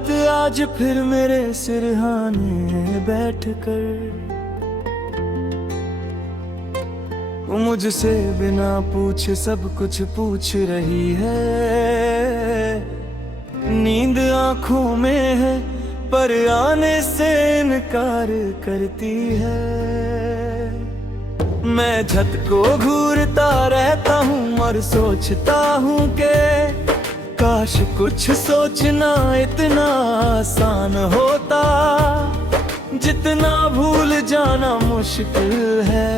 रात आज फिर मेरे सिरहाने बैठकर मुझसे बिना पूछे सब कुछ पूछ रही है। नींद आंखों में है पर आने से इनकार करती है। मैं छत को घूरता रहता हूँ और सोचता हूँ कि काश कुछ सोचना इतना आसान होता जितना भूल जाना मुश्किल है।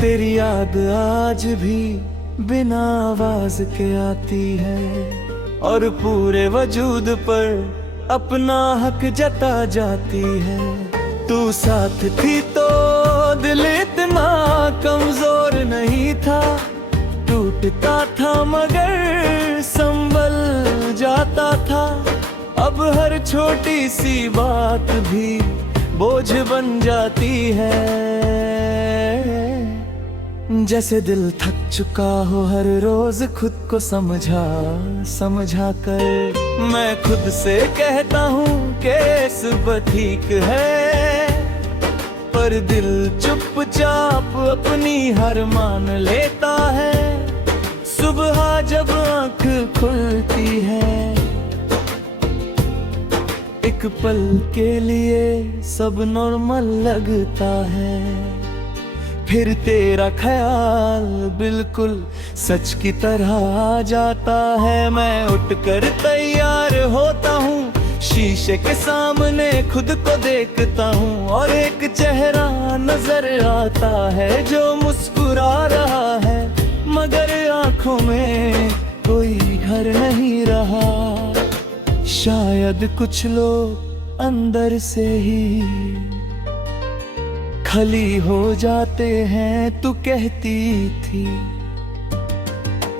तेरी याद आज भी बिना आवाज के आती है और पूरे वजूद पर अपना हक जता जाती है। तू साथ थी तो दिल इतना कमजोर नहीं था, टूटता था मगर संभल जाता था। अब हर छोटी सी बात भी बोझ बन जाती है। जैसे दिल थक चुका हो हर रोज खुद को समझा कर। मैं खुद से कहता हूँ कि सब ठीक है, पर दिल चुपचाप अपनी हार मान लेता है। सुबह जब आँख खुलती है एक पल के लिए सब नॉर्मल लगता है, फिर तेरा ख्याल बिल्कुल सच की तरह आ जाता है। मैं उठकर तैयार होता हूँ, शीशे के सामने खुद को देखता हूँ और एक चेहरा नजर आता है जो मुस्कुरा रहा है, मगर आंखों में कोई घर नहीं रहा। शायद कुछ लोग अंदर से ही खली हो जाते हैं। तू कहती थी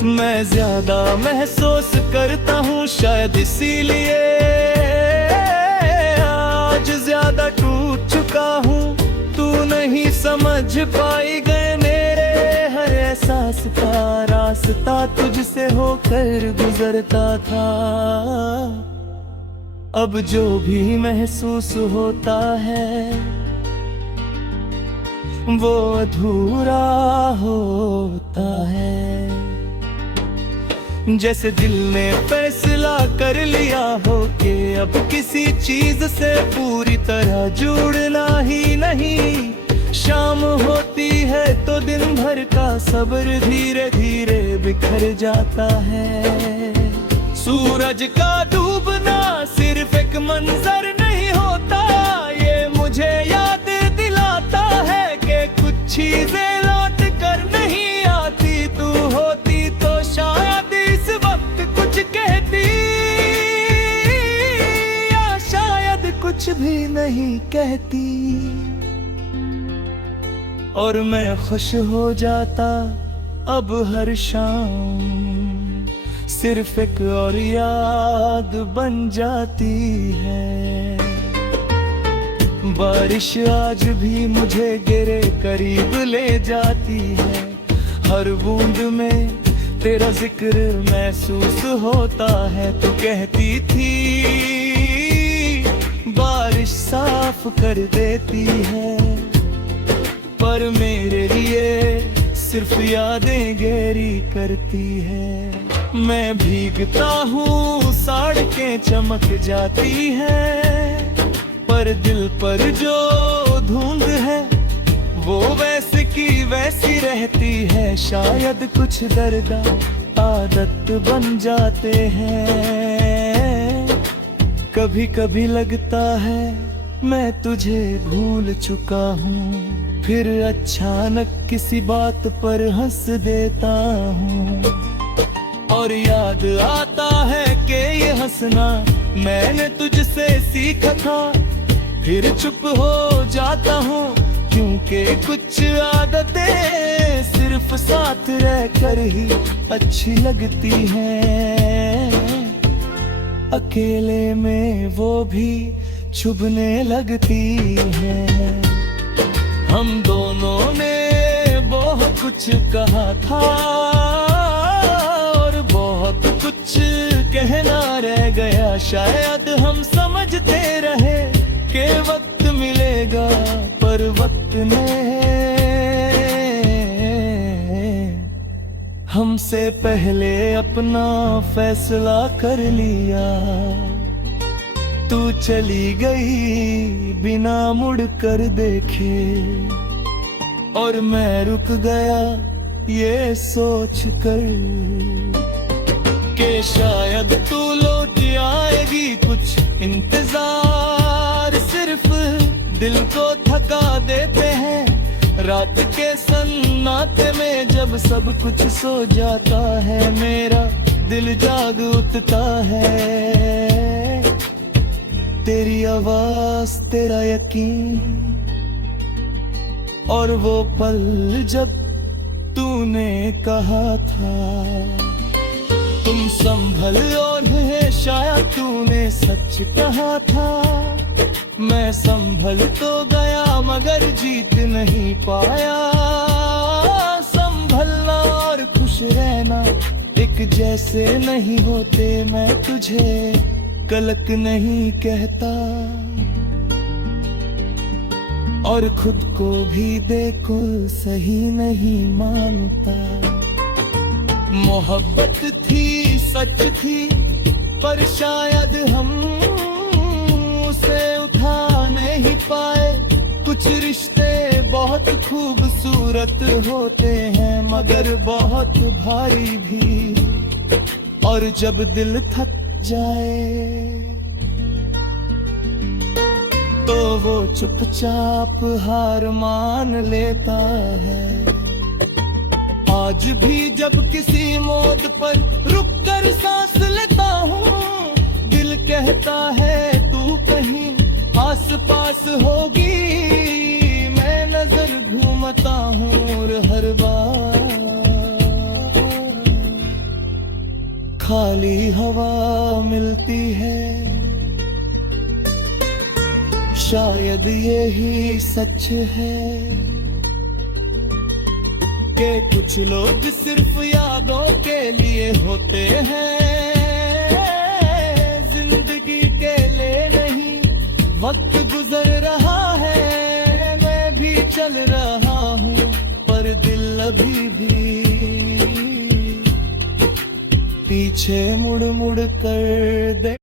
मैं ज्यादा महसूस करता हूँ, शायद इसीलिए आज ज्यादा टूट चुका हूँ। तू नहीं समझ पाई गए मेरे हर एहसास का रास्ता तुझसे होकर गुजरता था। अब जो भी महसूस होता है वो अधूरा होता है। जैसे दिल ने फैसला कर लिया हो कि अब किसी चीज से पूरी तरह जुड़ना ही नहीं। शाम होती है तो दिन भर का सब्र धीरे धीरे बिखर जाता है। सूरज का डूबना सिर्फ एक मंजर नहीं होता, ये मुझे याद दिलाता है कि कुछ चीजें लौट कर नहीं आती। तू होती तो शायद इस वक्त कुछ कहती, या शायद कुछ भी नहीं कहती और मैं खुश हो जाता। अब हर शाम सिर्फ एक और याद बन जाती है। बारिश आज भी मुझे गिरे करीब ले जाती है, हर बूंद में तेरा जिक्र महसूस होता है। तू कहती थी बारिश साफ कर देती है, पर मेरे लिए सिर्फ यादें गहरी करती है। मैं भीगता हूँ सड़कें चमक जाती है, पर दिल पर जो धुंध है वो वैसे की वैसी रहती है। शायद कुछ दर्द आदत बन जाते हैं। कभी कभी लगता है मैं तुझे भूल चुका हूँ, फिर अचानक किसी बात पर हंस देता हूँ और याद आता है कि ये हंसना मैंने तुझसे सीखा था। फिर चुप हो जाता हूँ क्योंकि कुछ आदतें सिर्फ साथ रहकर ही अच्छी लगती हैं। अकेले में वो भी चुभने लगती हैं। हम दोनों ने बहुत कुछ कहा था और बहुत कुछ कहना रह शायद हम समझते रहे कि वक्त मिलेगा, पर वक्त ने हमसे पहले अपना फैसला कर लिया। तू चली गई बिना मुड़ कर देखे, और मैं रुक गया ये सोच कर कि शायद तू लौट आएगी। कुछ इंतजार सिर्फ दिल को थका देते हैं। रात के सन्नाटे में जब सब कुछ सो जाता है, मेरा दिल जाग उठता है। तेरी आवाज, तेरा यकीन, और वो पल जब तूने कहा था तुम संभल, और है शायद तूने सच कहा था। मैं संभल तो गया मगर जीत नहीं पाया। संभलना और खुश रहना एक जैसे नहीं होते, मैं तुझे गलत नहीं कहता, और खुद को भी देखो सही नहीं मानता। मोहब्बत थी, सच थी, पर शायद हम उसे उठा नहीं पाए। कुछ रिश्ते बहुत खूबसूरत होते हैं मगर बहुत भारी भी, और जब दिल थक जाए तो वो चुपचाप हार मान लेता है। आज भी जब किसी मोड़ पर रुक कर सांस लेता हूँ, दिल कहता है तू कहीं आस पास होगी। मैं नजर घूमता हूँ और हर बार खाली हवा मिलती है। शायद यही सच है कि कुछ लोग सिर्फ यादों के लिए होते हैं, जिंदगी के लिए नहीं। वक्त गुजर रहा है, मैं भी चल रहा हूँ, पर दिल अभी भी पीछे मुड़ मुड़ कर दे।